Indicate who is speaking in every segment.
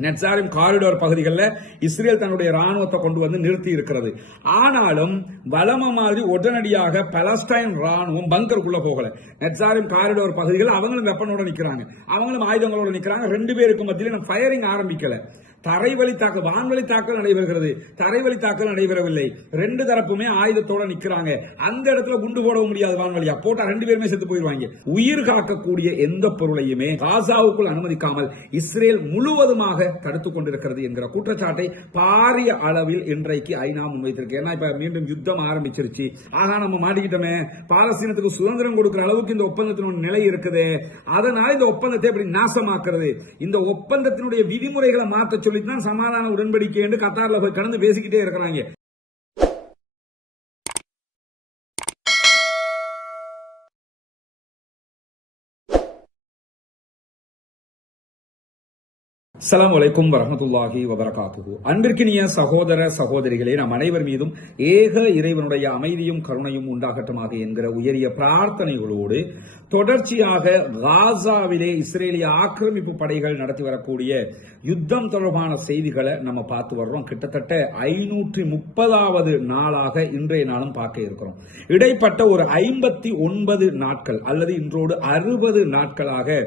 Speaker 1: Netzarim corridor பகுதிகளில் Israel தன்னுடைய ராணுவத்தை கொண்டு வந்து நிறுத்தி இருக்கிறது. ஆனாலும் வளம மாதிரி உடனடியாக பலஸ்டைன் ராணுவம் பங்கருக்குள்ள போகல. நெட்சாரிம் காரிடோர் பகுதிகள் அவங்களும் வெப்பனோட நிற்கிறாங்க. அவங்களும் ஆயுதங்களோட நிற்கிறாங்க. ரெண்டு பேருக்கு மத்தியில் ஃபயரிங் ஆரம்பிக்கல. தரைவழி தாக்கல் வான்வழி தாக்கல் நடைபெறுகிறது. தரைவழி தாக்கல் நடைபெறவில்லை. ரெண்டு தரப்புமே ஆயுதத்தோட நிக்கிறாங்க. அந்த இடத்துல குண்டு போட முடியாது வான்வழியா. போட்டா ரெண்டு பேருமே செத்து போயிருவாங்க. உயிர் காக்கக்கூடிய எந்த பொருளையுமே காசாவுக்குள் அனுமதிக்காமல் இஸ்ரேல் முழுவதுமாக தடுத்துக் கொண்டிருக்கிறது என்கிற குற்றச்சாட்டை பாரிய அளவில் இன்றைக்கு ஐநா முன்வைத்திருக்கு. ஏன்னா இப்ப மீண்டும் யுத்தம் ஆரம்பிச்சிருச்சு. ஆகா நம்ம மாட்டிக்கிட்டோமே. பாலஸ்தீனத்துக்கு சுதந்திரம் கொடுக்கிற அளவுக்கு இந்த ஒப்பந்தத்தினுடைய நிலை இருக்குது. அதனால இந்த ஒப்பந்தத்தை எப்படி நாசமாக்குறது? இந்த ஒப்பந்தத்தினுடைய விதிமுறைகளை மாற்ற சொல்லி தான் சமாதான உடன்படிக்கை என்று கத்தாரில் போய் கடந்து பேசிக்கிட்டே இருக்கிறாங்க. அஸ்ஸலாமு வலைக்கும் வரமத்துல்லாஹி வபரகாத்துகு அன்பிற்கினிய சகோதர சகோதரிகளே நம் அனைவர் மீதும் ஏக இறைவனுடைய அமைதியும் கருணையும் உண்டாகட்டமாக என்கிற உயரிய பிரார்த்தனைகளோடு தொடர்ச்சியாக காசாவிலே இஸ்ரேலிய ஆக்கிரமிப்பு படைகள் நடத்தி வரக்கூடிய யுத்தம் தொடர்பான செய்திகளை நம்ம பார்த்து வர்றோம். கிட்டத்தட்ட ஐநூற்றி முப்பதாவது நாளாக இன்றைய நாளும் பார்க்க இருக்கிறோம். இடைப்பட்ட ஒரு ஐம்பத்தி ஒன்பது நாட்கள் அல்லது இன்றோடு அறுபது நாட்களாக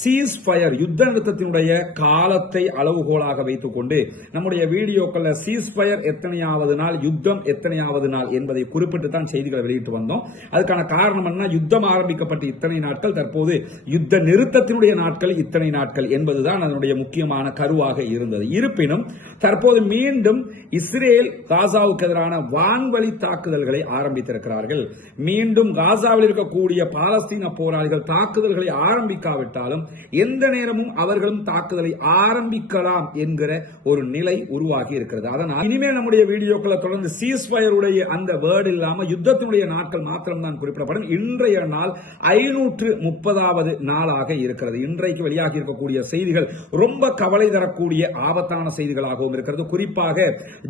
Speaker 1: சீஸ் ஃபயர் யுத்த நிறுத்தத்தினுடைய கால யுத்தத்தை அளவுகோலாக வைத்துக் கொண்டு நம்முடைய வீடியோக்கள் சீஸ்பயர் எத்தனையாவது நாள் யுத்தம் எத்தனையாவது நாள் என்பதை குறிப்பிட்டு தான் செய்திகளை வெளியிட்டு வந்தோம். அதுக்கான காரணம் என்ன யுத்தம் ஆரம்பிக்கப்பட்ட இத்தனை நாட்கள் தற்போது யுத்த நிறுத்தத்தினுடைய நாட்கள் இத்தனை நாட்கள் என்பதுதான் அதனுடைய முக்கியமான கருவாக இருந்தது. இருப்பினும் தற்போது மீண்டும் இஸ்ரேல் காசாவுக்கு எதிரான வான்வழி தாக்குதல்களை ஆரம்பித்திருக்கிறார்கள். மீண்டும் காசாவில் இருக்கக்கூடிய பாலஸ்தீன போராளிகள் தாக்குதல்களை ஆரம்பிக்காவிட்டாலும் எந்த நேரமும் அவர்களும் தாக்குதலை ஆரம்பிக்கலாம் என்கிற ஒரு நிலை உருவாகி இருக்கிறது. அதனால் இனிமேல் நம்முடைய வீடியோக்களை தொடர்ந்து சீஸ் உடைய அந்த வேர்டு இல்லாமல் யுத்தத்தினுடைய நாட்கள் மாத்திரம் தான் குறிப்பிடப்படும். இன்றைய நாள் ஐநூற்று முப்பதாவது நாளாக இருக்கிறது. இன்றைக்கு வெளியாகி இருக்கக்கூடிய செய்திகள் ரொம்ப கவலை தரக்கூடிய ஆபத்தான செய்திகளாகவும் இருக்கிறது. குறிப்பாக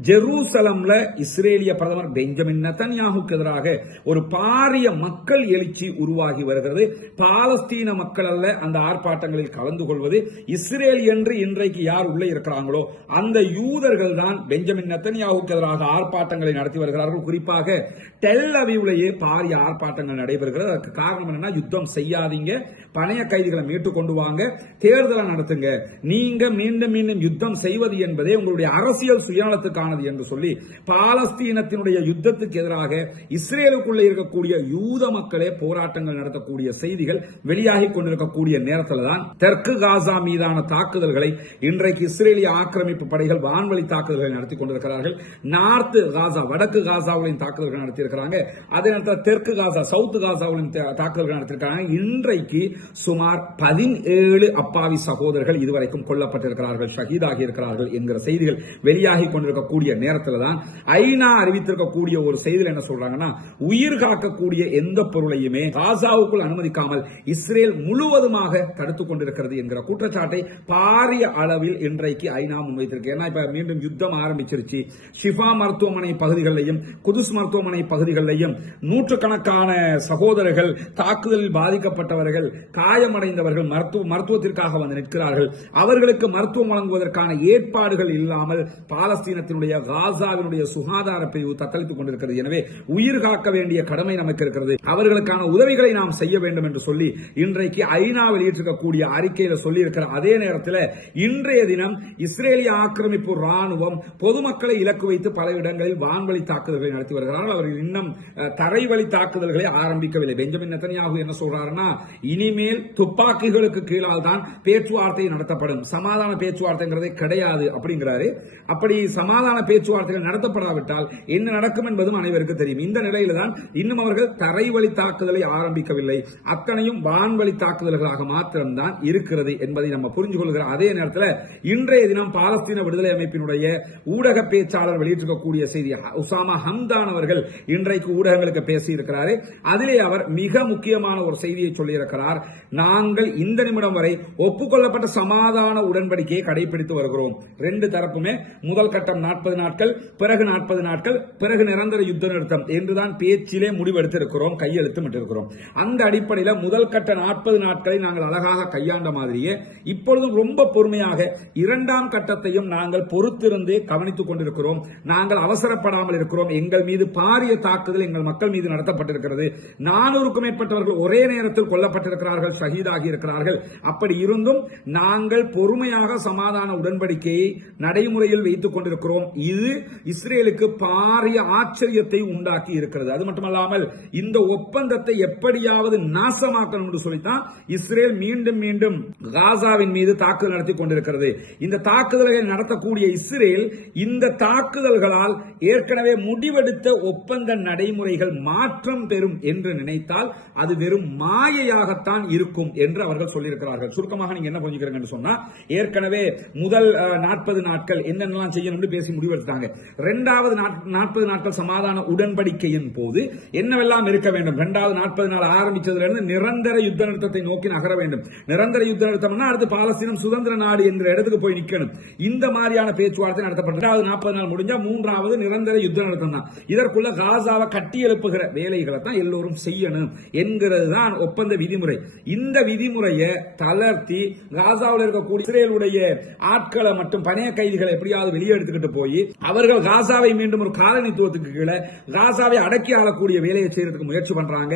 Speaker 1: ஜெருசலம்ல இஸ்ரேலிய பிரதமர் பெஞ்சமின் நெத்தன்யாகுக்கு எதிராக ஒரு பாரிய மக்கள் எழுச்சி உருவாகி வருகிறது. பாலஸ்தீன மக்கள் அல்ல அந்த ஆர்ப்பாட்டங்களில் கலந்து கொள்வது. இஸ்ரேல் என்று இன்றைக்கு யார் உள்ளே இருக்கிறாங்களோ அந்த யூதர்கள் தான் பெஞ்சமின் நத்தனியாவுக்கு எதிராக ஆர்ப்பாட்டங்களை நடத்தி வருகிறார்கள். குறிப்பாக டெல் அவிவுலேயே பாரிய ஆர்ப்பாட்டங்கள் நடைபெறுகிறது. அதற்கு காரணம் என்னன்னா யுத்தம் செய்யாதீங்க. பணைய கைதிகளை மீட்டு கொண்டு வாங்க. தேர்தலை நடத்துங்க. நீங்க மீண்டும் மீண்டும் யுத்தம் செய்வது என்பதே உங்களுடைய அரசியல் சுயநலத்துக்கானது என்று சொல்லி பாலஸ்தீனத்தினுடைய யுத்தத்துக்கு எதிராக இஸ்ரேலுக்குள்ளே இருக்கக்கூடிய யூத மக்களே போராட்டங்கள் நடத்தக்கூடிய செய்திகள் வெளியாகி கொண்டிருக்கக்கூடிய நேரத்தில் தான் தெற்கு காசா மீதான தாக்குதல்களை இன்றைக்கு இஸ்ரேலிய ஆக்கிரமிப்பு படைகள் வான்வழி தாக்குதல்களை நடத்தி கொண்டிருக்கிறார்கள். நார்த் காசா வடக்கு காசாவிலையும் தாக்குதல்கள் நடத்தியிருக்கிறாங்க. அதே நேரத்தில் தெற்கு காசா சவுத் காசாவிலையும் தாக்குதல்கள் நடத்தியிருக்கிறாங்க. இன்றைக்கு சுமார் பதினேழு அப்பாவி சகோதரர்கள் இதுவரைக்கும் கொல்லப்பட்டிருக்கிறார்கள் ஷஹீதாகி இருக்கிறார்கள் என்கிற செய்திகள் வெளியாகி கொண்டிருக்கக்கூடிய நேரத்தில் தான் ஐநா அறிவித்திருக்கக்கூடிய ஒரு செய்தியில் என்ன சொல்றாங்கன்னா உயிர் காக்கக்கூடிய எந்த பொருளையுமே காசாவுக்குள் அனுமதிக்காமல் இஸ்ரேல் முழுவதுமாக தடுத்துக் கொண்டிருக்கிறது என்கிற குற்றச்சாட்டை பாரிய அளவில் இன்றைக்கு ஐநா முன்வைத்திருக்கு. ஏன்னா இப்ப மீண்டும் யுத்தம் ஆரம்பிச்சிருச்சு. ஷிஃபா மருத்துவமனை பகுதிகளிலையும் குதுஸ் மருத்துவமனை பகுதிகளிலையும் நூற்றுக்கணக்கான சகோதரர்கள் தாக்குதலில் பாதிக்கப்பட்டவர்கள் காயமடைந்தவர்கள் மருத்துவ மருத்துவத்திற்காக வந்து நிற்கிறார்கள். அவர்களுக்கு மருத்துவம் வழங்குவதற்கான ஏற்பாடுகள் இல்லாமல் பாலஸ்தீனத்தினுடைய காசாவினுடைய சுகாதார பிரிவு தத்தளித்துக் கொண்டிருக்கிறது. எனவே உயிர் காக்க வேண்டிய கடமை நமக்கு இருக்கிறது. அவர்களுக்கான உதவிகளை நாம் செய்ய வேண்டும் என்று சொல்லி இன்றைக்கு ஐநா வெளியிட்டிருக்கக்கூடிய அறிக்கையில் சொல்லி இருக்கிற அதே நேரத்தில் இன்றைய தினம் இஸ்ரேலிய ஆக்கிரமிப்பு ராணுவம் பொதுமக்களை இலக்கு வைத்து பல இடங்களில் வான்வழி தாக்குதல்களை நடத்தி வருகிறார்கள் அவர்கள் இன்னும் தரைவழி தாக்குதல்களை ஆரம்பிக்கவில்லை. பெஞ்சமின் நெத்தனியாகு என்ன சொல்றாருன்னா இனிமேல் துப்பாக்கிகளுக்கு கீழால் தான் பேச்சுவார்த்தை நடத்தப்படும். சமாதான பேச்சுவார்த்தைங்கிறதே கிடையாது அப்படிங்கிறாரு. அப்படி சமாதான பேச்சுவார்த்தைகள் நடத்தப்படாவிட்டால் என்ன நடக்கும் என்பதும் அனைவருக்கும் தெரியும். இந்த நிலையில தான் இன்னும் அவர்கள் தரைவழி தாக்குதலை ஆரம்பிக்கவில்லை. அத்தனையும் வான்வழி தாக்குதல்களாக மாத்திரம்தான் இருக்கிறது என்பதை நம்ம புரிஞ்சு கொள்கிற அதே நேரம் நேரத்தில் இன்றைய தினம் பாலஸ்தீன விடுதலை அமைப்பினுடைய ஊடக பேச்சாளர் வெளியிட்டிருக்கக்கூடிய செய்தி உசாமா ஹம்தான் அவர்கள் இன்றைக்கு ஊடகங்களுக்கு பேசி இருக்கிறாரு அதிலே அவர் மிக முக்கியமான ஒரு செய்தியை சொல்லியிருக்கிறார். நாங்கள் இந்த நிமிடம் வரை ஒப்புக்கொள்ளப்பட்ட சமாதான உடன்படிக்கையை கடைபிடித்து வருகிறோம். ரெண்டு தரப்புமே முதல் கட்டம் நாற்பது நாட்கள் பிறகு நாற்பது நாட்கள் பிறகு நிரந்தர யுத்த நிறுத்தம் என்றுதான் பேச்சிலே முடிவெடுத்திருக்கிறோம் கையெழுத்தும் இருக்கிறோம் அந்த அடிப்படையில் முதல் கட்ட நாற்பது நாட்களை நாங்கள் அழகாக கையாண்ட மாதிரியே இப்பொழுதும் ரொம்ப பொறுமை முழுமையாக இரண்டாம் கட்டத்தையும் நாங்கள் பொறுத்திருந்தே கவனித்துக் கொண்டிருக்கிறோம். நாங்கள் அவசரப்படாமல் இருக்கிறோம். எங்கள் மீது பாரிய தாக்குதல் எங்கள் மக்கள் மீது நடத்தப்பட்டிருக்கிறது. நானூறுக்கும் மேற்பட்டவர்கள் ஒரே நேரத்தில் கொல்லப்பட்டிருக்கிறார்கள் ஷஹீதாகி இருக்கிறார்கள். அப்படி இருந்தும் நாங்கள் பொறுமையாக சமாதான உடன்படிக்கையை நடைமுறையில் வைத்துக் கொண்டிருக்கிறோம். இது இஸ்ரேலுக்கு பாரிய ஆச்சரியத்தை உண்டாக்கி இருக்கிறது. அது மட்டுமல்லாமல் இந்த ஒப்பந்தத்தை எப்படியாவது நாசமாக்கணும் என்று சொல்லித்தான் இஸ்ரேல் மீண்டும் மீண்டும் காசாவின் மீது தாக்குதல் நடத்தி கொண்டிருக்கிறது. இந்த தாக்குதல்களை நடத்தக்கூடிய இஸ்ரேல் இந்த தாக்குதல்களால் ஏற்கனவே முடிவெடுத்த ஒப்பந்த நடைமுறைகள் மாற்றம் பெறும் என்று நினைத்தால் அது வெறும் மாயையாகத்தான் இருக்கும் என்று அவர்கள் சொல்லியிருக்கிறார்கள். சுருக்கமாக நீங்க என்ன புரிஞ்சுக்கிறீங்கன்னு சொன்னா ஏற்கனவே முதல் நாற்பது நாட்கள் என்னென்னலாம் செய்யணும்னு பேசி முடிவெடுத்தாங்க இரண்டாவது நாற்பது நாட்கள் சமாதான உடன்படிக்கையின் போது என்னவெல்லாம் இருக்க வேண்டும்? இரண்டாவது நாற்பது நாள் ஆரம்பிச்சதுல இருந்து நிரந்தர யுத்த நிறுத்தத்தை நோக்கி நகர வேண்டும். நிரந்தர யுத்த நிறுத்தம்னா அடுத்து பாலஸ்தீனம் சுதந்திர நாடு என்கிற இடத்துக்கு போய் நிற்கணும் இந்த மாதிரியான பேச்சுவார்த்தை நடத்தப்பட்டது. நாற்பது நாள் முடிஞ்சா மூன்றாவது நிரந்தர யுத்தம் நிறுத்தம் தான் இதற்குள்ள காசாவை கட்டி எழுப்புகிற வேலைகளை தான் எல்லோரும் செய்யணும் என்கிறது தான் ஒப்பந்த விதிமுறை. இந்த விதிமுறையை தளர்த்தி காசாவில் இருக்கக்கூடிய இஸ்ரேலுடைய ஆட்களை மட்டும் பணைய கைதிகளை எப்படியாவது வெளியே எடுத்துக்கிட்டு போய் அவர்கள் காசாவை மீண்டும் ஒரு காலனித்துவத்துக்கு கீழே காசாவை அடக்கி ஆளக்கூடிய வேலையை செய்யறதுக்கு முயற்சி பண்றாங்க.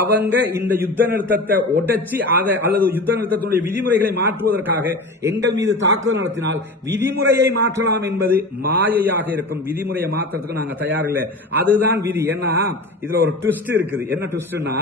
Speaker 1: அவங்க இந்த யுத்த நிறுத்தத்தை உடைச்சி அதை அல்லது யுத்த நிறுத்தத்தினுடைய விதிமுறைகளை மாற்றுவதற்காக எங்கள் மீது தாக்குதல் நடத்தினால் விதிமுறையை மாற்றலாம் என்பது மாயையாக இருக்கும். விதிமுறையை மாற்றறதுக்கு நாங்கள் தயார் தயாரில்லை. அதுதான் விதி. ஏன்னா இதுல ஒரு ட்விஸ்ட் இருக்குது. என்ன ட்விஸ்ட்னா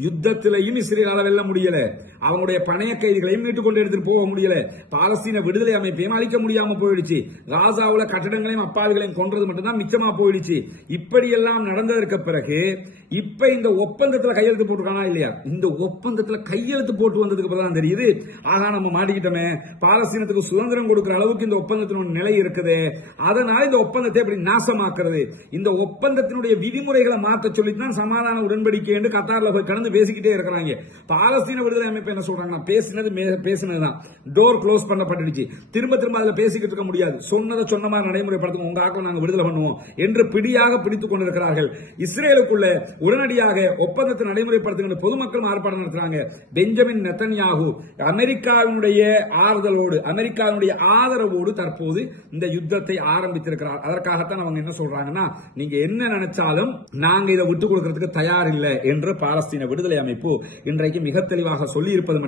Speaker 1: யுத்தத்திலையும் இஸ்ரேலால வெல்ல முடியல. அவங்களுடைய பணைய கைதிகளையும் மீட்டுக் கொண்டு எடுத்துட்டு போக முடியல. பாலஸ்தீன விடுதலை அமைப்பையும் அழிக்க முடியாம போயிடுச்சு. காசாவுல கட்டடங்களையும் அப்பாவிகளையும் கொன்றது மட்டும்தான் மிச்சமா போயிடுச்சு. இப்படி எல்லாம் நடந்ததற்கு பிறகு இப்ப இந்த ஒப்பந்தத்துல கையெழுத்து போட்டுருக்கானா இல்லையா? இந்த ஒப்பந்தத்துல கையெழுத்து போட்டு வந்ததுக்கு பிறகு தெரியுது. ஆகா நம்ம மாட்டிக்கிட்டோமே. பாலஸ்தீனத்துக்கு சுதந்திரம் கொடுக்கிற அளவுக்கு இந்த ஒப்பந்தத்தினோட நிலை இருக்குது. அதனால இந்த ஒப்பந்தத்தை எப்படி நாசமாக்குறது. இந்த ஒப்பந்தத்தினுடைய விதிமுறைகளை மாற்ற சொல்லித்தான் சமாதான உடன்படிக்கை என்று கத்தார்ல போய் கடந்து பேசிக்கிட்டே இருக்கிறாங்க. பாலஸ்தீன விடுதலை அமைப்பு என்ன சொல்றாங்கன்னா பேசினது பேசினது தான் டோர் க்ளோஸ் பண்ணப்பட்டுடுச்சு. திரும்ப திரும்ப அதில் பேசிக்கிட்டு இருக்க முடியாது. சொன்னதை சொன்ன மாதிரி நடைமுறைப்படுத்தும் உங்க ஆக்களை நாங்கள் விடுதலை பண்ணுவோம் என்று பிடியாக பிடித்துக் கொண்டிருக்கிறார்கள். இஸ்ரேலுக்குள்ள உடனடியாக ஒப்பந்தத்தை நடைமுறைப்படுத்துகின்ற பொதுமக்கள் ஆர்ப்பாட்டம் நடத்துறாங்க. பெஞ்சமின் நெத்தன்யாகு அமெரிக்காவினுடைய ஆறுதலோடு அமெரிக்காவினுடைய ஆதரவோடு தற்போது இந்த யுத்தத்தை ஆரம்பித்திருக்கிறார். அதற்காகத்தான் அவங்க என்ன சொல்றாங்கன்னா நீங்க என்ன நினைச்சாலும் நாங்க இதை விட்டு கொடுக்கறதுக்கு தயார் இல்லை என்று பாலஸ்தீன விடுதலை அமைப்பு இன்றைக்கு மிக தெளிவாக சொல்லி இருப்பது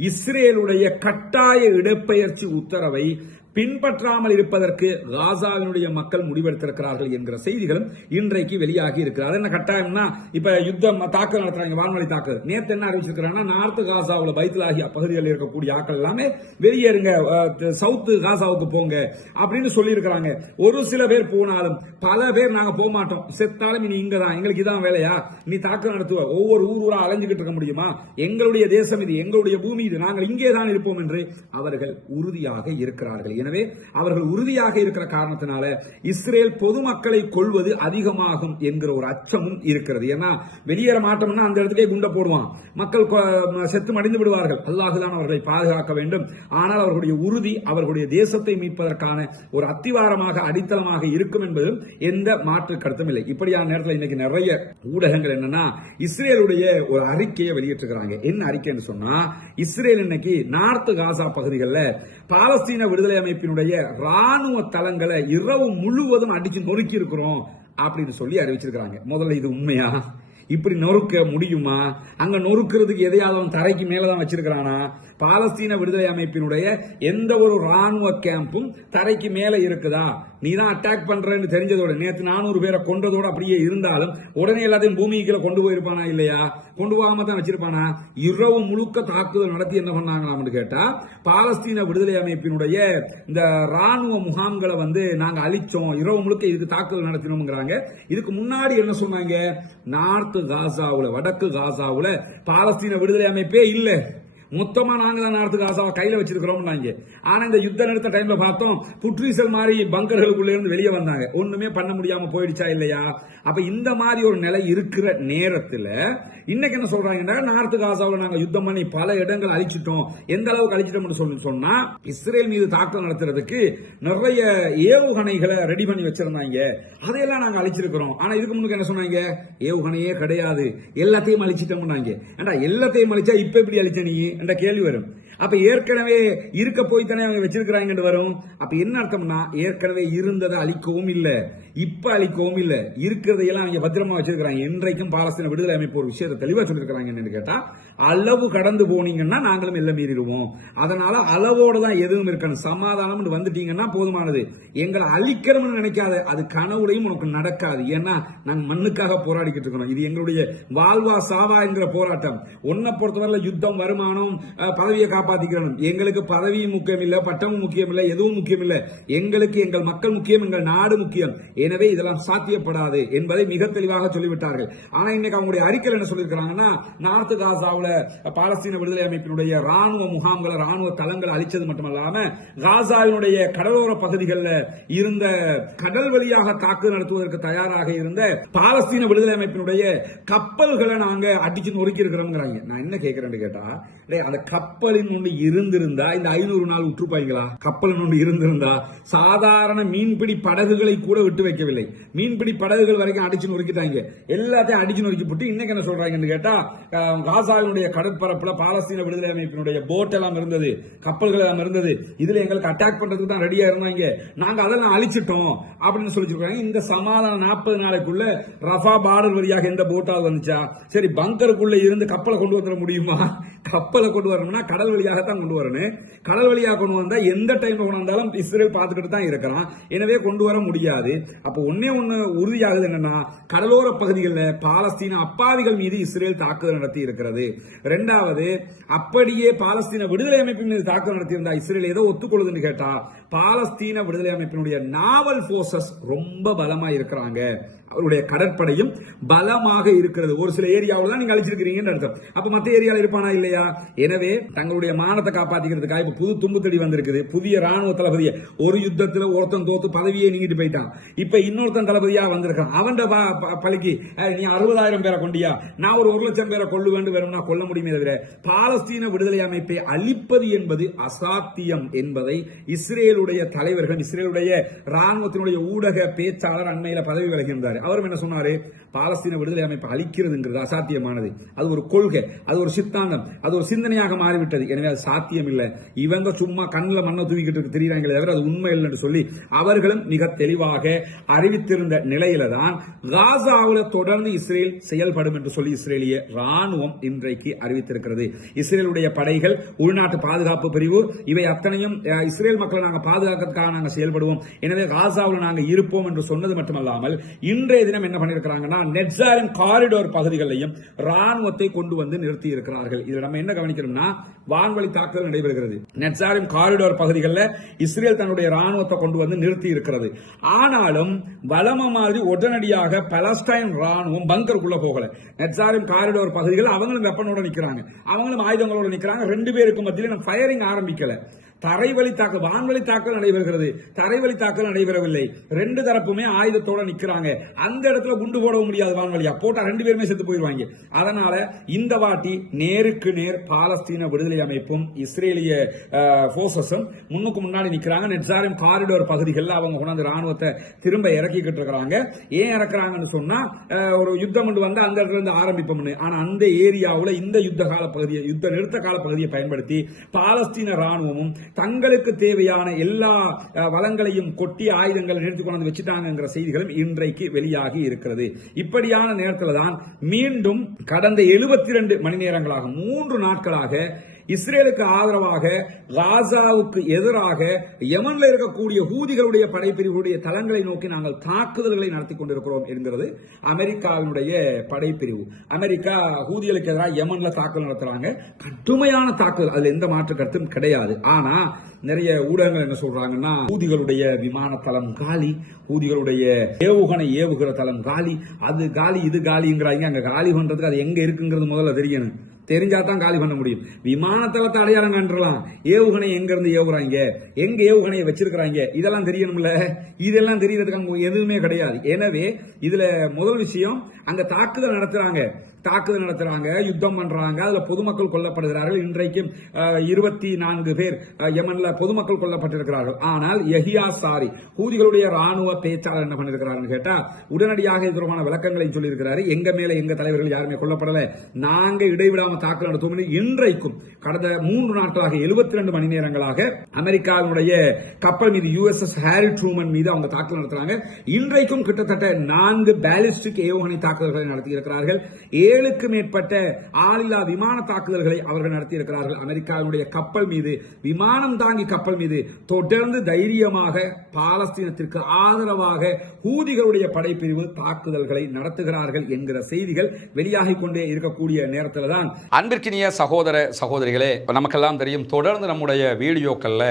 Speaker 1: இஸ்ரேலுடைய கட்டாய இடப்பெயர்ச்சி உத்தரவை பின்பற்றாமல் இருப்பதற்கு காசாவினுடைய மக்கள் முடிவெடுத்திருக்கிறார்கள் என்கிற செய்திகளும் இன்றைக்கு வெளியாகி இருக்கிறார் என்ன கட்டாயம்னா இப்ப யுத்தம் தாக்கல் நடத்துறாங்க வான்வழி தாக்கல் நேற்று என்ன அறிவிச்சிருக்கிறாங்கன்னா நார்த்து காசாவில் பைத்தலாகி பகுதிகளில் இருக்கக்கூடிய ஆக்கள் எல்லாமே வெளியேறுங்க சவுத்து காசாவுக்கு போங்க அப்படின்னு சொல்லியிருக்கிறாங்க. ஒரு சில பேர் போனாலும் பல பேர் நாங்க போக மாட்டோம். செத்தாலும் இனி இங்க தான் எங்களுக்கு இதான் வேலையா? நீ தாக்கல் நடத்துவ. ஒவ்வொரு ஊர் ஊரா அலைஞ்சுக்கிட்டு இருக்க முடியுமா? எங்களுடைய தேசம் இது எங்களுடைய பூமி இது. நாங்கள் இங்கே தான் இருப்போம் என்று அவர்கள் உறுதியாக இருக்கிறார்கள் எனவே அவர்கள் உறுதியாக இருக்கிற காரணத்தினால இஸ்ரேல் பொதுமக்களை கொள்வது அதிகமாகும் என்கிற ஒரு அச்சமும் இருக்கிறது. ஏன்னா வெளியேற மாட்டோம்னா அந்த இடத்துக்கே குண்டை போடுவான். மக்கள் செத்து மடிந்து விடுவார்கள். அல்லாஹுதான் அவர்களை பாதுகாக்க வேண்டும். ஆனால் அவர்களுடைய உறுதி அவர்களுடைய தேசத்தை மீட்பதற்கான ஒரு அத்திவாரமாக அடித்தளமாக இருக்கும் என்பதும் எந்த மாற்று கருத்தும் இல்லை. இப்படியான நேரத்தில் இன்னைக்கு நிறைய ஊடகங்கள் என்னன்னா இஸ்ரேலுடைய ஒரு அறிக்கையை வெளியிட்டிருக்கிறாங்க. என்ன அறிக்கைன்னு சொன்னா இஸ்ரேல் இன்னைக்கு நார்த் காசா பகுதிகளில் பாலஸ்தீன விடுதலை அமைப்பினுடைய ராணுவ தளங்களை இரவு முழுவதும் அடிச்சு நொறுக்கி இருக்கிறோம் அப்படின்னு சொல்லி அறிவிச்சிருக்கிறாங்க. முதல்ல இது உண்மையா? இப்படி நொறுக்க முடியுமா? அங்க நொறுக்கிறதுக்கு எதையாவது அவன் தரைக்கு மேலதான் வச்சிருக்கிறானா? பாலஸ்தீன விடுதலை அமைப்பினுடைய எந்த ஒரு ராணுவ கேம்பும் தரைக்கு மேலே இருக்குதா? நீ தான் அட்டாக் பண்றேன்னு தெரிஞ்சதோட நேற்று நானூறு பேரை கொண்டதோட அப்படியே இருந்தாலும் உடனே எல்லாத்தையும் பூமிக்குள்ள கொண்டு போயிருப்பானா இல்லையா? கொண்டு போகாம தான் வச்சிருப்பானா? இரவு முழுக்க தாக்குதல் நடத்தி என்ன பண்ணாங்களாம்னு கேட்டா பாலஸ்தீன விடுதலை அமைப்பினுடைய இந்த ராணுவ முகாம்களை வந்து நாங்க அழிச்சோம். இரவு முழுக்க இதுக்கு தாக்குதல் நடத்தினோம்ங்கிறாங்க. இதுக்கு முன்னாடி என்ன சொன்னாங்க? நார்த்து காசாவுல வடக்கு காசாவுல பாலஸ்தீன விடுதலை அமைப்பே இல்லை. மொத்தமா நாங்க தான் நார்த்து காசாவை கையில வச்சிருக்கிறோம் ஆனா இந்த யுத்த நிறுத்த டைம்ல பார்த்தோம் புற்றீசல் மாதிரி பங்கர்களுக்குள்ள இருந்து வெளியே வந்தாங்க. ஒண்ணுமே பண்ண முடியாம போயிடுச்சா இல்லையா? அப்ப இந்த மாதிரி ஒரு நிலை இருக்கிற நேரத்துல இன்னைக்கு என்ன சொல்றாங்கன்னா நார்த்து காசாவில் நாங்க யுத்தம் பண்ணி பல இடங்கள் அழிச்சிட்டோம். எந்த அளவுக்கு அழிச்சிட்டோம்னு சொல்லி சொன்னா இஸ்ரேல் மீது தாக்கல் நடத்துறதுக்கு நிறைய ஏவுகணைகளை ரெடி பண்ணி வச்சிருந்தாங்க. அதையெல்லாம் நாங்க அழிச்சிருக்கிறோம். ஆனா இதுக்கு முன்னுக்கு என்ன சொன்னாங்க? ஏவுகணையே கிடையாது. எல்லாத்தையும் அழிச்சிட்டோம்னாங்க. ஏண்டா எல்லாத்தையும் அழிச்சா இப்ப எப்படி அழிச்ச நீ? என்ற கேள்வி வரும். அப்ப ஏற்கனவே இருக்க போய் தானே அவங்க வச்சிருக்கிறாங்கன்னு வரும். அப்ப என்ன அர்த்தம்னா ஏற்கனவே இருந்ததை அழிக்கவும் இல்ல இப்ப அழிக்கவும் இல்ல இருக்கிறதையெல்லாம் அவங்க பத்திரமா வச்சிருக்கிறாங்க. என்றைக்கும் பாலஸ்தீன விடுதலை அமைப்பு ஒரு விஷயத்தை தெளிவா சொல்லிருக்கிறாங்க என்னன்னு கேட்டா அளவு கடந்து போனீங்கன்னா நாங்களும் எல்லாம் மீறிடுவோம். அதனால அளவோடு தான் எதுவும் இருக்கணும். சமாதானம் வந்துட்டீங்கன்னா போதுமானது. எங்களை அழிக்கிறோம்னு நினைக்காத அது கனவுலையும் உனக்கு நடக்காது. ஏன்னா நாங்கள் மண்ணுக்காக போராடிக்கிட்டு இருக்கிறோம். இது எங்களுடைய வாழ்வா சாவா என்கிற போராட்டம். உன்னை பொறுத்தவரையில் யுத்தம் வருமானம் பதவியை காப்பாற்றிக்கிறோம் எங்களுக்கு பதவியும் முக்கியம் இல்லை பட்டமும் முக்கியம் இல்லை எதுவும் முக்கியம் இல்லை. எங்களுக்கு எங்கள் மக்கள் முக்கியம் எங்கள் நாடு முக்கியம். எனவே இதெல்லாம் சாத்தியப்படாது என்பதை மிக தெளிவாக சொல்லிவிட்டார்கள். ஆனா இன்னைக்கு அவங்களுடைய அறிக்கை என்ன சொல்லியிருக்கிறாங்கன்னா நார்த் காசாவில் போல பாலஸ்தீன விடுதலை அமைப்பினுடைய ராணுவ முகாம்களை ராணுவ தளங்களை அழிச்சது மட்டுமல்லாம காசாவினுடைய கடலோர பகுதிகளில் இருந்த கடல் வழியாக தாக்குதல் நடத்துவதற்கு தயாராக இருந்த பாலஸ்தீன விடுதலை அமைப்பினுடைய கப்பல்களை நாங்க அடிச்சு நொறுக்கி இருக்கிறோம்ங்கிறாங்க நான் என்ன கேட்கிறேன்னு கேட்டா அந்த கப்பலின் ஒன்று இருந்திருந்தா இந்த ஐநூறு நாள் விட்டுருப்பாங்களா கப்பலின் ஒன்று இருந்திருந்தா சாதாரண மீன்பிடி படகுகளை கூட விட்டு வைக்கவில்லை. மீன்பிடி படகுகள் வரைக்கும் அடிச்சு நொறுக்கிட்டாங்க. எல்லாத்தையும் அடிச்சு நொறுக்கி போட்டு இன்னைக்கு என்ன சொல்றாங்கன்னு கேட்டா அஹ், காசாவினுடைய கடற்பரப்புல பாலஸ்தீன விடுதலை அமைப்பினுடைய போட் எல்லாம் இருந்தது. கப்பல்கள் எல்லாம் இருந்தது. இதுல எங்களுக்கு அட்டாக் பண்றதுக்கு தான் ரெடியா இருந்தாங்க. நாங்க அதெல்லாம் அழிச்சிட்டோம் அப்படின்னு சொல்லிச்சிருக்காங்க இந்த சமாதானம் நாற்பது நாளைக்குள்ள ரஃபா பார்டர் வழியாக எந்த போட்டால் வந்துச்சா? சரி பங்கருக்குள்ள இருந்து கப்பலை கொண்டு வந்துட முடியுமா? கப்பலை கொண்டு வரணும்னா கடல் வழியாக தான் கொண்டு வரணும். கடல் வழியாக கொண்டு வந்தால் எந்த டைமில் கொண்டு வந்தாலும் இஸ்ரேல் பார்த்துக்கிட்டு தான் இருக்கிறான். எனவே கொண்டு வர முடியாது. அப்போ ஒன்னே ஒன்று உறுதியாகுது என்னன்னா கடலோர பகுதிகளில் பாலஸ்தீன அப்பாவிகள் மீது இஸ்ரேல் தாக்குதல் நடத்தி இருக்கிறது. ரெண்டாவது அப்படியே பாலஸ்தீன விடுதலை அமைப்பின் மீது தாக்குதல் நடத்தியிருந்தா இஸ்ரேல் ஏதோ ஒத்துக்கொள்ளுதுன்னு கேட்டா பாலஸ்தீன விடுதலை அமைப்பினுடைய நாவல் போர்சஸ் ரொம்ப பலமா இருக்கிறாங்க. அவருடைய கடற்படையும் பலமாக இருக்கிறது. ஒரு சில ஏரியாவில் தான் நீங்க அழிச்சிருக்கிறீங்கன்னு அர்த்தம். அப்ப மத்த ஏரியாவில் இருப்பானா இல்லையா? எனவே தங்களுடைய மானத்தை காப்பாத்திக்கிறதுக்காக இப்ப புது தும்புத்தடி வந்திருக்குது. புதிய ராணுவ தளபதியை. ஒரு யுத்தத்தில் ஒருத்தன் தோத்து பதவியே நீங்கிட்டு போயிட்டான். இப்ப இன்னொருத்தன் தளபதியா வந்திருக்கான். அவன் பழிக்கு நீ அறுபதாயிரம் பேரை கொண்டியா? நான் ஒரு ஒரு லட்சம் பேரை கொள்ள வேண்டும் வேணும்னா கொல்ல முடியுமே தவிர பாலஸ்தீன விடுதலை அமைப்பை அழிப்பது என்பது அசாத்தியம் என்பதை இஸ்ரேலுடைய தலைவர்கள் இஸ்ரேலுடைய ராணுவத்தினுடைய ஊடக பேச்சாளர் அண்மையில் பதவி விலகியிருந்தார் அவரும் என்ன சொன்னாரு? பாலஸ்தீன விடுதலை அமைப்பு அழிக்கிறதுங்கிறது அசாத்தியமானது. அது ஒரு கொள்கை அது ஒரு சித்தாந்தம் அது ஒரு சிந்தனையாக மாறிவிட்டது. எனவே அது சாத்தியம் இல்லை இவங்க சும்மா கண்ணில் மண்ணை தூக்கிட்டு இருக்கு தெரியுறாங்களே தவிர அது உண்மை இல்லை என்று சொல்லி அவர்களும் மிக தெளிவாக அறிவித்திருந்த நிலையில தான் காசாவில் தொடர்ந்து இஸ்ரேல் செயல்படும் என்று சொல்லி இஸ்ரேலிய ராணுவம் இன்றைக்கு அறிவித்திருக்கிறது. இஸ்ரேலுடைய படைகள் உள்நாட்டு பாதுகாப்பு பிரிவு இவை அத்தனையும் இஸ்ரேல் மக்களை நாங்கள் பாதுகாக்கிறதுக்காக நாங்கள் செயல்படுவோம். எனவே காசாவில் நாங்கள் இருப்போம் என்று சொன்னது மட்டுமல்லாமல் இன்றைய தினம் என்ன பண்ணியிருக்கிறாங்கன்னா நெட்ஸாரின் காரிடோர் பகுதிகளையும் ராணுவத்தை கொண்டு வந்து நிறுத்தி இருக்கிறார்கள் இதில் நம்ம என்ன கவனிக்கிறோம்னா வான்வழி தாக்குதல் நடைபெறுகிறது. நெட்சாரின் காரிடோர் பகுதிகளில் இஸ்ரேல் தன்னுடைய ராணுவத்தை கொண்டு வந்து நிறுத்தி இருக்கிறது ஆனாலும் வளம மாதிரி உடனடியாக பலஸ்டைன் ராணுவம் பங்கருக்குள்ள போகல. நெட்சாரின் காரிடோர் பகுதிகள் அவங்களும் வெப்பனோட நிற்கிறாங்க அவங்களும் ஆயுதங்களோட நிற்கிறாங்க ரெண்டு பேருக்கு மத்தியில் ஃபயரிங் ஆரம்பிக்கல. தரைவழி தாக்கல் வான்வழி தாக்கல் நடைபெறுகிறது. தரைவழி தாக்கல் நடைபெறவில்லை. ரெண்டு தரப்புமே ஆயுதத்தோட நிக்கிறாங்க. அந்த இடத்துல குண்டு போட முடியாது வான்வழியா. போட்டா ரெண்டு பேருமே செத்து போயிருவாங்க அதனால இந்த வாட்டி நேருக்கு நேர் பாலஸ்தீன விடுதலை அமைப்பும் இஸ்ரேலிய போர்சஸும் முன்னுக்கு முன்னாடி நிக்கிறாங்க. நெட்சாரின் காரிடோர் பகுதிகளில் அவங்க கொண்டாந்து ராணுவத்தை திரும்ப இறக்கிக்கிட்டு இருக்கிறாங்க. ஏன் இறக்குறாங்கன்னு சொன்னா ஒரு யுத்தம் கொண்டு வந்து அந்த இடத்துல இருந்து ஆரம்பிப்போம்னு. ஆனா அந்த ஏரியாவில் இந்த யுத்த கால பகுதியை யுத்த நிறுத்த கால பகுதியை பயன்படுத்தி பாலஸ்தீன ராணுவமும் தங்களுக்கு தேவையான எல்லா வளங்களையும் கொட்டி ஆயுதங்களை நிறுத்தி கொண்டு வந்து வச்சுட்டாங்கிற செய்திகளும் இன்றைக்கு வெளியாகி இருக்கிறது. இப்படியான நேரத்தில் தான் மீண்டும் கடந்த 72 மணி நேரங்களாக மூன்று நாட்களாக இஸ்ரேலுக்கு ஆதரவாக காசாவுக்கு எதிராக யமன்ல இருக்கக்கூடிய ஹூதிகளுடைய படைப்பிரிவுடைய தளங்களை நோக்கி நாங்கள் தாக்குதல்களை நடத்தி கொண்டிருக்கிறோம் என்கிறது அமெரிக்காவினுடைய படைப்பிரிவு. அமெரிக்கா ஹூதிகளுக்கு எதிராக யமன்ல தாக்குதல் நடத்துறாங்க. கடுமையான தாக்குதல். அதுல எந்த மாற்று கருத்தும் கிடையாது. ஆனா நிறைய ஊடகங்கள் என்ன சொல்றாங்கன்னா ஊதிகளுடைய விமான தளம் காலி ஊதிகளுடைய ஏவுகணை ஏவுகிற தளம் காலி அது காலி இது காலிங்கிறாங்க. அங்க காலி பண்றதுக்கு அது எங்க இருக்குங்கிறது முதல்ல தெரியணும். தெரிஞ்சால் தான் காலி பண்ண முடியும். விமானத்தளத்தை அடையாளம் கண்டுலாம் ஏவுகணை எங்கேருந்து ஏவுகிறாங்க ஏவுறாங்க? எங்க ஏவுகணையை வச்சிருக்கிறாங்க? இதெல்லாம் தெரியணும்ல? இதெல்லாம் தெரியறதுக்கு அங்கே எதுவுமே கிடையாது. எனவே இதில் முதல் விஷயம் அங்க தாக்குதல் நடத்துறாங்க.
Speaker 2: தாக்குதல் நடத்துறாங்க யுத்தம் பண்றாங்க. அதுல பொதுமக்கள் கொல்லப்படுகிறார்கள். இன்றைக்கும் இருபத்தி நான்கு பேர் அஹ், யமன்ல பொதுமக்கள் கொல்லப்பட்டிருக்கிறார்கள். ஆனால் எஹியா சாரி ஹூதிகளுடைய ராணுவ பேச்சாளர் என்ன பண்ணிருக்கிறாருன்னு கேட்டா உடனடியாக இது தொடர்பான விளக்கங்களை சொல்லியிருக்கிறாரு. எங்க மேல எங்க தலைவர்கள் யாருமே கொல்லப்படல. நாங்க இடைவிடாம தாக்குதல் நடத்துவோம் இன்றைக்கும் கடந்த மூன்று நாட்களாக 72 ரெண்டு மணி நேரங்களாக அமெரிக்காவினுடைய கப்பல் மீது யுஎஸ்எஸ் ஹாரி ட்ரூமன் மீது அவங்க தாக்குதல் நடத்துறாங்க. இன்றைக்கும் கிட்டத்தட்ட நான்கு பேலிஸ்டிக் ஏவுகணை தாக்குதல்களை நடத்தியிருக்கிறார்கள். ஏழுக்கு மேற்பட்ட ஆளில்லா விமான தாக்குதல்களை அவர்கள் நடத்தியிருக்கிறார்கள். அமெரிக்காவினுடைய கப்பல் மீது விமானம் தாங்கி கப்பல் மீது தொடர்ந்து தைரியமாக பாலஸ்தீனத்திற்கு ஆதரவாக ஹூதிகளுடைய படைப்பிரிவு தாக்குதல்களை நடத்துகிறார்கள் என்கிற செய்திகள் வெளியாகிக் கொண்டே இருக்கக்கூடிய நேரத்தில் தான்.
Speaker 1: அன்பிற்கினிய சகோதர சகோதரிகளே நமக்கெல்லாம் தெரியும் தொடர்ந்து நம்முடைய வீடியோக்களில்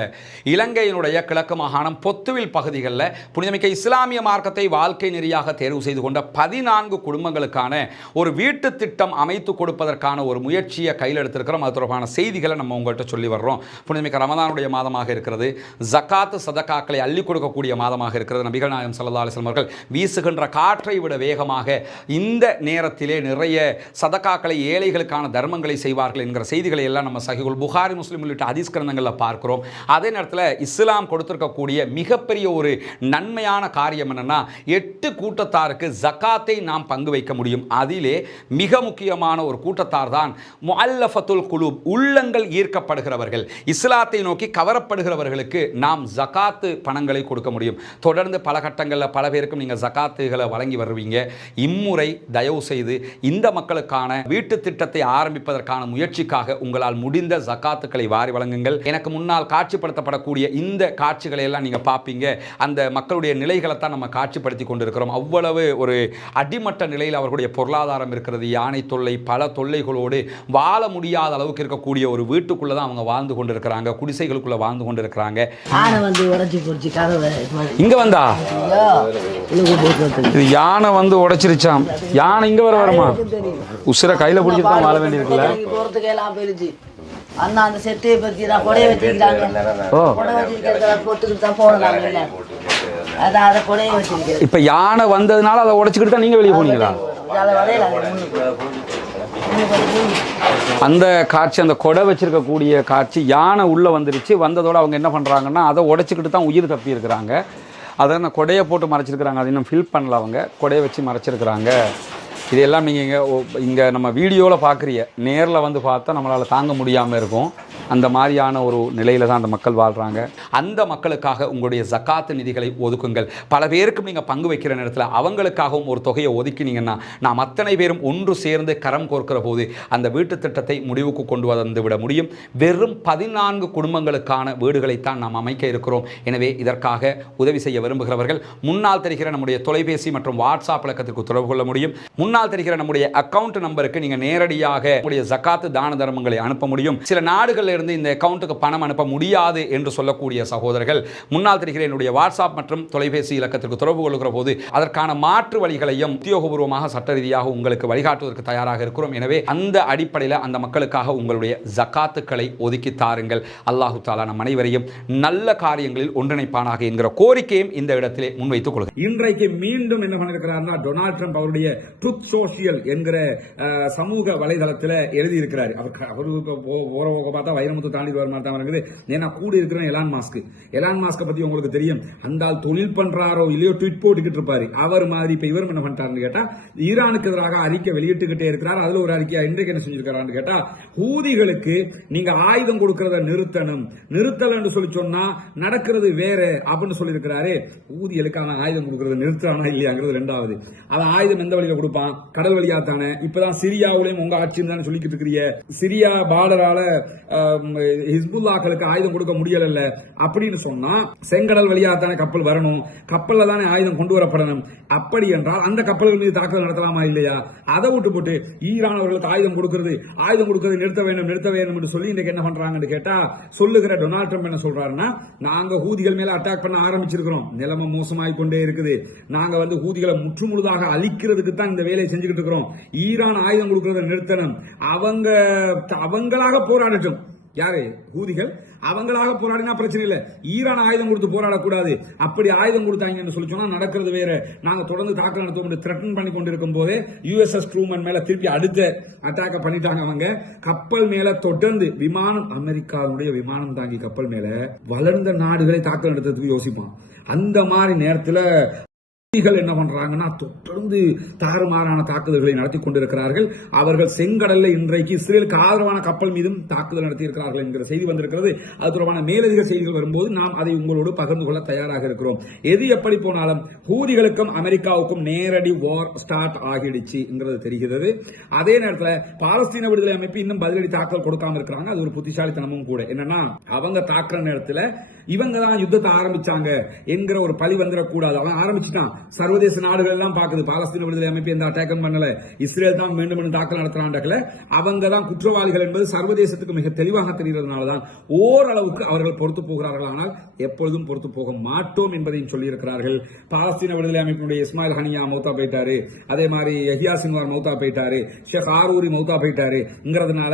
Speaker 1: இலங்கையினுடைய கிழக்கு மாகாணம் பொத்துவில் பகுதிகளில் புனிதமிக்க இஸ்லாமிய மார்க்கத்தை வாழ்க்கை நெறியாக தேர்வு செய்து கொண்ட பதினான்கு குடும்பங்களுக்கான ஒரு வீட்டு திட்டம் அமைத்து கொடுப்பதற்கான ஒரு முயற்சியை கையில் எடுத்திருக்கிறோம். அது தொடர்பான செய்திகளை நம்ம உங்கள்கிட்ட சொல்லி வர்றோம். புனிதமிக்க ரமதானுடைய மாதமாக இருக்கிறது. ஜக்காத்து சதக்காக்களை அள்ளி கொடுக்கக்கூடிய மாதமாக இருக்கிறது. நபிகள் நாயகம் சல்லா அலிஸ்லாம் அவர்கள் வீசுகின்ற காற்றை விட வேகமாக இந்த நேரத்திலே நிறைய சதக்காக்களை ஏழைகளுக்கான தர்மங்களை செய்வார்கள் என்கிற செய்திகளை எல்லாம் நம்ம சகிகுல் புகாரி முஸ்லீம் உள்ளிட்ட ஹதீஸ் கிரந்தங்களில் பார்க்கிறோம். அதே நேரத்தில் இஸ்லாம் கொடுத்திருக்கக்கூடிய மிகப்பெரிய ஒரு நன்மையான காரியம் என்னென்னா எட்டு கூட்டத்தாருக்கு ஜக்காத்தை நாம் பங்கு வைக்க முடியும். அதிலே மிக முக்கியமான ஒரு கூட்டத்தார் தான் முஅல்லஃபத்துல் குலூப் உள்ளங்கள் ஈர்க்கப்படுகிறவர்கள். இஸ்லாத்தை நோக்கி கவரப்படுகிறவர்களுக்கு நாம் ஜகாத்து பணங்களை கொடுக்க முடியும். தொடர்ந்து பல கட்டங்களில் பல பேருக்கும் நீங்கள் ஜகாத்துகளை வழங்கி வருவீங்க. இம்முறை தயவு செய்து இந்த மக்களுக்கான வீட்டு திட்டத்தை ஆரம்பிப்பதற்கான முயற்சிக்காக உங்களால் முடிந்த ஜகாத்துக்களை வாரி வழங்குங்கள். எனக்கு முன்னால் காட்சிப்படுத்தப்படக்கூடிய இந்த காட்சிகளை எல்லாம் நீங்கள் பார்ப்பீங்க அந்த மக்களுடைய நிலைகளை தான் நம்ம காட்சிப்படுத்தி கொண்டிருக்கிறோம். அவ்வளவு ஒரு அடிமட்ட நிலையில் அவர்களுடைய பொருளாதாரம் இருக்கிறது யானை தொல்லை பல தொல்லைகளோடு வாழ முடியாத அளவுக்கு இருக்கக்கூடிய ஒரு வீட்டுக்குள்ளே தான் அவங்க வாழ்ந்து கொண்டிருக்கிறாங்க குடிசைகளுக்குள்ளே வாழ்ந்து கொண்டிருக்கிறாங்க.
Speaker 3: ஆனை வந்து உடச்சி போச்சு கதவை
Speaker 1: இங்கே வந்தா? இது யானை வந்து உடைச்சிருச்சாம். யானை இங்கே வர வரமா? உசுரை கையில் பிடிச்சிட்டு தான் வாழ வேண்டியிருக்குல்ல.
Speaker 3: எல்லாம் அண்ணா அந்த செட்டையை பத்தி நான் கொடை வச்சிருக்கிறத போட்டுக்கிட்டு தான் போனோம்
Speaker 1: இப்போ யானை வந்ததுனால அதை உடைச்சிக்கிட்டு தான் நீங்கள் வெளியே போனீங்களா. அந்த காட்சி அந்த கொடை வச்சிருக்கக்கூடிய காட்சி யானை உள்ளே வந்துருச்சு. வந்ததோட அவங்க என்ன பண்ணுறாங்கன்னா அதை உடைச்சிக்கிட்டு தான் உயிர் தப்பி இருக்கிறாங்க அதை கொடையை போட்டு மறைச்சிருக்கிறாங்க. அதை இன்னும் ஃபில் பண்ணல அவங்க. கொடையை வச்சு மறைச்சிருக்கிறாங்க. இதெல்லாம் நீங்கள் இங்கே இங்கே நம்ம வீடியோவில் பார்க்குறீங்க நேரில் வந்து பார்த்தா நம்மளால் தாங்க முடியாமல் இருக்கும். அந்த மாதிரியான ஒரு நிலையில் தான் அந்த மக்கள் வாழ்கிறாங்க அந்த மக்களுக்காக உங்களுடைய ஜக்காத்து நிதிகளை ஒதுக்குங்கள். பல பேருக்கும் நீங்கள் பங்கு வைக்கிற நேரத்தில் அவங்களுக்காகவும் ஒரு தொகையை ஒதுக்கினீங்கன்னா நாம் அத்தனை பேரும் ஒன்று சேர்ந்து கரம் கோர்க்கிற போது அந்த வீட்டு திட்டத்தை முடிவுக்கு கொண்டு வந்து விட முடியும். வெறும் பதினான்கு குடும்பங்களுக்கான வீடுகளைத்தான் நாம் அமைக்க இருக்கிறோம். எனவே இதற்காக உதவி செய்ய விரும்புகிறவர்கள் முன்னால் தெரிகிற நம்முடைய தொலைபேசி மற்றும் வாட்ஸ்அப் இலக்கத்திற்கு தொடர்பு கொள்ள முடியும். முன் முன்னால் தெரிகிற நம்முடைய அக்கவுண்ட் நம்பருக்கு நீங்கள் நேரடியாக உங்களுடைய ஜக்காத்து தான தர்மங்களை அனுப்ப முடியும். சில நாடுகளில் இருந்து இந்த அக்கவுண்ட்டுக்கு பணம் அனுப்ப முடியாது என்று சொல்லக்கூடிய சகோதரர்கள் முன்னால் தெரிகிற என்னுடைய வாட்ஸ்அப் மற்றும் தொலைபேசி இலக்கத்திற்கு தொடர்பு கொள்கிற போது அதற்கான மாற்று வழிகளையும் உத்தியோகபூர்வமாக சட்ட ரீதியாக உங்களுக்கு வழிகாட்டுவதற்கு தயாராக இருக்கிறோம். எனவே அந்த அடிப்படையில் அந்த மக்களுக்காக உங்களுடைய ஜக்காத்துக்களை ஒதுக்கி தாருங்கள். அல்லாஹு தாலா நம் அனைவரையும் நல்ல காரியங்களில் ஒன்றிணைப்பானாக என்கிற கோரிக்கையும் இந்த இடத்திலே முன்வைத்துக் கொள்கிறேன்.
Speaker 2: இன்றைக்கு மீண்டும் என்ன பண்ணிருக்கிறார்னா டொனால்ட் ட்ரம்ப் அவருடைய ட்ருத் சோசியல் என்கிற சமூக வலைதளத்தில் எழுதியிருக்கிறார். அவர் க- அவரு போற போக பார்த்தா வைரமுத்து தாண்டி வர மாதிரி தான் இருக்குது. ஏன்னா கூட இருக்கிற எலான் மாஸ்க் எலான் மாஸ்கை பற்றி உங்களுக்கு தெரியும். அந்த ஆள் தொழில் பண்ணுறாரோ இல்லையோ ட்விட் போட்டுக்கிட்டு இருப்பார். அவர் மாதிரி இப்போ இவரும் என்ன பண்ணிட்டாருன்னு கேட்டால் ஈரானுக்கு எதிராக அறிக்கை வெளியிட்டுக்கிட்டே இருக்கிறார். அதில் ஒரு அறிக்கை இன்றைக்கு என்ன செஞ்சிருக்கிறான்னு கேட்டால் ஹூதிகளுக்கு நீங்கள் ஆயுதம் கொடுக்கறத நிறுத்தணும். நிறுத்தலன்னு சொல்லி சொன்னால் நடக்கிறது வேற அப்படின்னு சொல்லியிருக்கிறாரு. ஊதியலுக்கு ஆனால் ஆயுதம் கொடுக்கறது நிறுத்துறானா இல்லையாங்கிறது ரெண்டாவது. அது ஆயுதம் எந்த வழியில் கொடுப்பான்? கடல் வழியா தானே? இப்பதான் சிரியாவுலயும் உங்க ஆட்சி தானே சொல்லிக்கிட்டு இருக்கிறீங்க. சிரியா பார்டரால ஹிஸ்புல்லாக்களுக்கு ஆயுதம் கொடுக்க முடியல அப்படின்னு சொன்னா செங்கடல் வழியா தானே கப்பல் வரணும். கப்பல்ல தானே ஆயுதம் கொண்டு வரப்படணும். அப்படி என்றால் அந்த கப்பல்கள் மீது தாக்குதல் நடத்தலாமா இல்லையா? அதை விட்டு போட்டு ஈரான் அவர்களுக்கு ஆயுதம் கொடுக்கிறது. ஆயுதம் கொடுக்கிறது நிறுத்த வேண்டும் நிறுத்த வேண்டும் என்று சொல்லி இன்னைக்கு என்ன பண்றாங்கன்னு கேட்டா சொல்லுகிற டொனால்ட் ட்ரம்ப் என்ன சொல்றாருன்னா நாங்க ஹூதிகள் மேல அட்டாக் பண்ண ஆரம்பிச்சிருக்கிறோம். நிலைமை மோசமாய் கொண்டே இருக்குது. நாங்க வந்து ஹூதிகளை முற்றுமுழுதாக அழிக்கிறதுக்கு தான் இந்த வேலை வேலையை செஞ்சுக்கிட்டு இருக்கிறோம். ஈரான் ஆயுதம் கொடுக்கறத நிறுத்தணும். அவங்க அவங்களாக போராடட்டும்.
Speaker 1: யாரு? ஹூதிகள். அவங்களாக போராடினா பிரச்சனை இல்லை. ஈரான் ஆயுதம் கொடுத்து போராடக்கூடாது. அப்படி ஆயுதம் கொடுத்தாங்கன்னு சொல்லி சொன்னா நடக்கிறது வேற. நாங்க தொடர்ந்து தாக்கல் நடத்துவோம் த்ரெட்டன் பண்ணி கொண்டிருக்கும் போதே யூஎஸ்எஸ் ட்ரூமன் மேல திருப்பி அடுத்த அட்டாக்க பண்ணிட்டாங்க அவங்க. கப்பல் மேல தொடர்ந்து விமானம் அமெரிக்காவுடைய விமானம் தாங்கி கப்பல் மேல வளர்ந்த நாடுகளை தாக்கல் நடத்துறதுக்கு யோசிப்பான். அந்த மாதிரி நேரத்துல என்ன பண்றாங்கன்னா தொடர்ந்து தாறுமாறான தாக்குதல்களை நடத்தி கொண்டிருக்கிறார்கள். அவர்கள் செங்கடல்ல இன்றைக்கு இஸ்ரேலுக்கு ஆதரவான கப்பல் மீதும் தாக்குதல் நடத்தி இருக்கிறார்கள் என்கிற செய்தி வந்திருக்கிறது. அது தொடர்பான மேலதிக செய்திகள் வரும்போது நாம் அதை உங்களோடு பகிர்ந்து கொள்ள தயாராக இருக்கிறோம். எது எப்படி போனாலும் ஹூதிகளுக்கும் அமெரிக்காவுக்கும் நேரடி வார் ஸ்டார்ட் ஆகிடுச்சுங்கிறது தெரிகிறது. அதே நேரத்தில் பாலஸ்தீன விடுதலை அமைப்பு இன்னும் பதிலடி தாக்கல் கொடுக்காம இருக்கிறாங்க. அது ஒரு புத்திசாலித்தனமும் கூட. என்னன்னா அவங்க தாக்குற நேரத்தில் இவங்க தான் யுத்தத்தை ஆரம்பிச்சாங்க என்கிற ஒரு பழி வந்துடக்கூடாது. அவன் ஆரம்பிச்சுட்டான். சர்வதேச நாடுகள் எல்லாம் பாக்குது பாலஸ்தீன விடுதலை அமைப்பு எந்த அட்டாக்கும் பண்ணல? இஸ்ரேல் தான் மீண்டும் மீண்டும் தாக்கல் நடத்துறாண்டக்கல அவங்க தான் குற்றவாளிகள் என்பது சர்வதேசத்துக்கு மிக தெளிவாக தெரிகிறதுனால தான் ஓரளவுக்கு அவர்கள் பொறுத்து போகிறார்கள். ஆனால் எப்பொழுதும் பொறுத்து போக மாட்டோம் என்பதையும் சொல்லியிருக்கிறார்கள். பாலஸ்தீன விடுதலை அமைப்பினுடைய இஸ்மாயில் ஹனியா மௌத்தா போயிட்டாரு. அதே மாதிரி யஹியா சின்வார் மௌத்தா போயிட்டாரு. ஷேக் ஆரூரி மௌத்தா போயிட்டாருங்கிறதுனால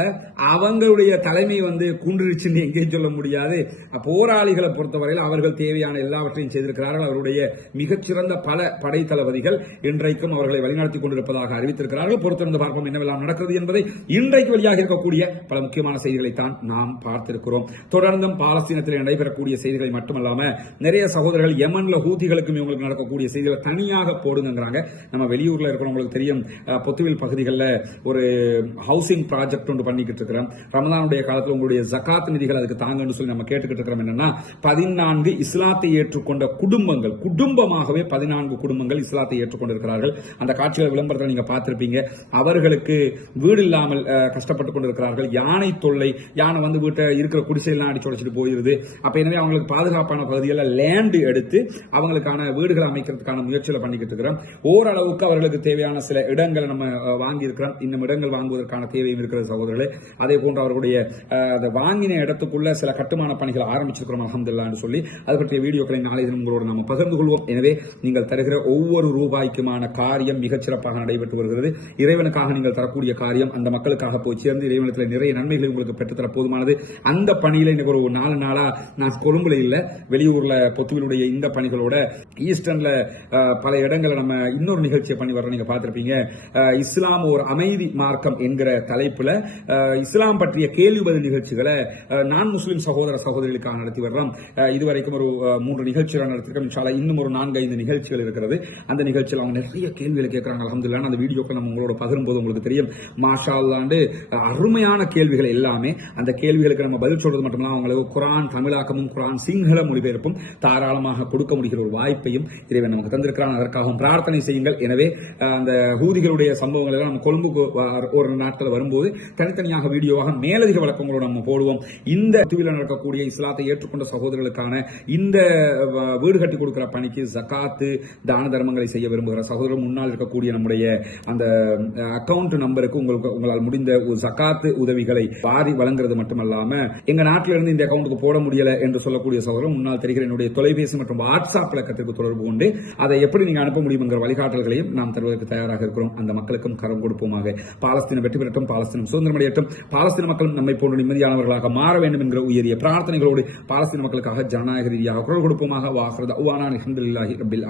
Speaker 1: அவங்களுடைய தலைமை வந்து குன்றிருச்சுன்னு எங்கேயும் சொல்ல முடியாது. போராளிகளை பொறுத்தவரையில் அவர்கள் தேவையான எல்லாவற்றையும் செய்திருக்கிறார்கள். அவருடைய மிகச்சிறந்த பல படை தளபதிகள் இன்றைக்கும் அவர்களை வழிநடத்திக் கொண்டிருப்பதாக அறிவித்திருக்கிறார்கள். பொறுத்திருந்து பார்ப்போம் என்னவெல்லாம் நடக்கிறது என்பதை இன்றைக்கு வெளியாக இருக்கக்கூடிய பல முக்கியமான செய்திகளை தான் நாம் பார்த்திருக்கிறோம். தொடர்ந்தும் பாலஸ்தீனத்தில் நடைபெறக்கூடிய செய்திகளை மட்டுமல்லாம நிறைய சகோதரர்கள் யமன்ல ஹூதிகளுக்கும் இவங்களுக்கு நடக்கக்கூடிய செய்திகளை தனியாக போடுங்கிறாங்க நம்ம வெளியூர்ல இருக்கிறவங்களுக்கு தெரியும் பொத்துவில் பகுதிகளில் ஒரு ஹவுசிங் ப்ராஜெக்ட் ஒன்று பண்ணிக்கிட்டு இருக்கிறோம். ரமதானுடைய காலத்தில் உங்களுடைய ஜகாத் நிதிகள் அதுக்கு தாங்கன்னு சொல்லி நம்ம கேட்டுக்கிட்டு இருக்கிறோம். என்னன்னா பதினான்கு இஸ்லாத்தை ஏற்றுக்கொண்ட குடும்பங்கள் குடும்பமாகவே பதினான்கு குடும்பங்கள் இஸ்லாத்தை ஏற்றுக்கொண்டிருக்கிறார்கள். அந்த காட்சிகள் விளம்பரத்தில் நீங்க பார்த்துருப்பீங்க. அவர்களுக்கு வீடு இல்லாமல் கஷ்டப்பட்டு கொண்டிருக்கிறார்கள். யானை தொல்லை யானை வந்து வீட்டை இருக்கிற குடிசையெல்லாம் அடிச்சு உடைச்சிட்டு போயிருது. அப்போ எனவே அவங்களுக்கு பாதுகாப்பான பகுதிகளில் லேண்டு எடுத்து அவங்களுக்கான வீடுகளை அமைக்கிறதுக்கான முயற்சியில் பண்ணிக்கிட்டு இருக்கிறோம். ஓரளவுக்கு அவர்களுக்கு தேவையான சில இடங்களை நம்ம வாங்கியிருக்கிறோம். வாங்கி இருக்கிறோம் இன்னும் இடங்கள் வாங்குவதற்கான தேவையும் இருக்கிறது சகோதரர்களே. அதே போன்று அவர்களுடைய அதை வாங்கின இடத்துக்குள்ள சில கட்டுமான பணிகள் ஆரம்பிச்சிருக்கிறோம் அலமதுல்லான்னு சொல்லி. அது பற்றிய வீடியோக்களை நாளை தினம் உங்களோட நம்ம பகிர்ந்து கொள்வோம். எனவே நீங்கள் வருகிற ஒவ்வொரு ரூபாய்க்குமான காரியம் மிகச்சிறப்பாக நடைபெற்று வருகிறது. இறைவனுக்காக நீங்கள் தரக்கூடிய காரியம் அந்த மக்களுக்காக போய் சேர்ந்து இறைவனத்தில் நிறைய நன்மைகளை உங்களுக்கு பெற்றுத்தர போதுமானது. அந்த பணியில இன்னைக்கு ஒரு நாலு நாளா நான் கொழும்புல இல்லை வெளியூர்ல பொத்துவிலுடைய இந்த பணிகளோட ஈஸ்டர்ன்ல பல இடங்களை நம்ம இன்னொரு நிகழ்ச்சியை பண்ணி வர்றோம். நீங்க பார்த்துருப்பீங்க. இஸ்லாம் ஒரு அமைதி மார்க்கம் என்கிற தலைப்புல இஸ்லாம் பற்றிய கேள்வி பதில் நிகழ்ச்சிகளை நான் முஸ்லீம் சகோதர சகோதரிகளுக்காக நடத்தி வர்றோம். இதுவரைக்கும் ஒரு மூன்று நிகழ்ச்சிகள் நடத்திருக்கோம். இன்னும் ஒரு நான்கு ஐந்து நிகழ்ச்சிகள் இருக்கிறது. அந்த நிகழ்ச்சியில் அவங்க நிறைய கேள்விகளை கேட்குறாங்க. அலமதுல்லா அந்த வீடியோக்கள் நம்ம உங்களோட பகிரும்போது உங்களுக்கு தெரியும். மாஷா அல்லாண்டு அருமையான கேள்விகள் எல்லாமே. அந்த கேள்விகளுக்கு நம்ம பதில் சொல்றது மட்டுமல்ல அவங்களுக்கு குரான் தமிழாக்கமும் குரான் சிங்கள மொழிபெயர்ப்பும் தாராளமாக கொடுக்க முடிகிற ஒரு வாய்ப்பையும் இறைவன் நமக்கு தந்திருக்கிறான். அதற்காகவும் பிரார்த்தனை செய்யுங்கள். எனவே அந்த ஹூதிகளுடைய சம்பவங்கள் எல்லாம் நம்ம கொழும்புக்கு ஒரு நாட்கள் வரும்போது தனித்தனியாக வீடியோவாக மேலதிக வழக்கங்களோட நம்ம போடுவோம். இந்த தீவில் நடக்கக்கூடிய இஸ்லாத்தை ஏற்றுக்கொண்ட சகோதரர்களுக்கான இந்த வீடு கட்டி கொடுக்கிற பணிக்கு ஜகாத்து தான தர்மங்களை செய்ய விரும்புகிற சகோதரர் முன்னால் இருக்கக்கூடிய நம்முடைய அந்த அக்கவுண்ட் நம்பருக்கு உங்களுக்கு உங்களால் முடிந்த ஒரு சக்காத்து உதவிகளை வாரி வழங்குறது மட்டுமல்லாம எங்க நாட்டில இருந்து இந்த அக்கவுண்ட்டுக்கு போட முடியல என்று சொல்லக்கூடிய சகோதரர் முன்னால் தெரிகிற என்னுடைய தொலைபேசி மற்றும் வாட்ஸ்அப் இலக்கத்திற்கு தொடர்பு கொண்டு அதை எப்படி நீங்க அனுப்ப முடியும் என்கிற வழிகாட்டல்களையும் நாம் தருவதற்கு தயாராக இருக்கிறோம். அந்த மக்களுக்கும் கரம் கொடுப்போமாக. பாலஸ்தீனம் வெற்றி பெறட்டும் பாலஸ்தீனம் சுதந்திரமடையட்டும் பாலஸ்தீன மக்களும் நம்மை போன்ற நிம்மதியானவர்களாக மாற வேண்டும் என்கிற உயரிய பிரார்த்தனைகளோடு பாலஸ்தீன மக்களுக்காக ஜனநாயக ரீதியாக குரல் கொடுப்போமாக. வாசரத அவ்வானா அல்ஹம்துலில்லாஹி ரப்பில்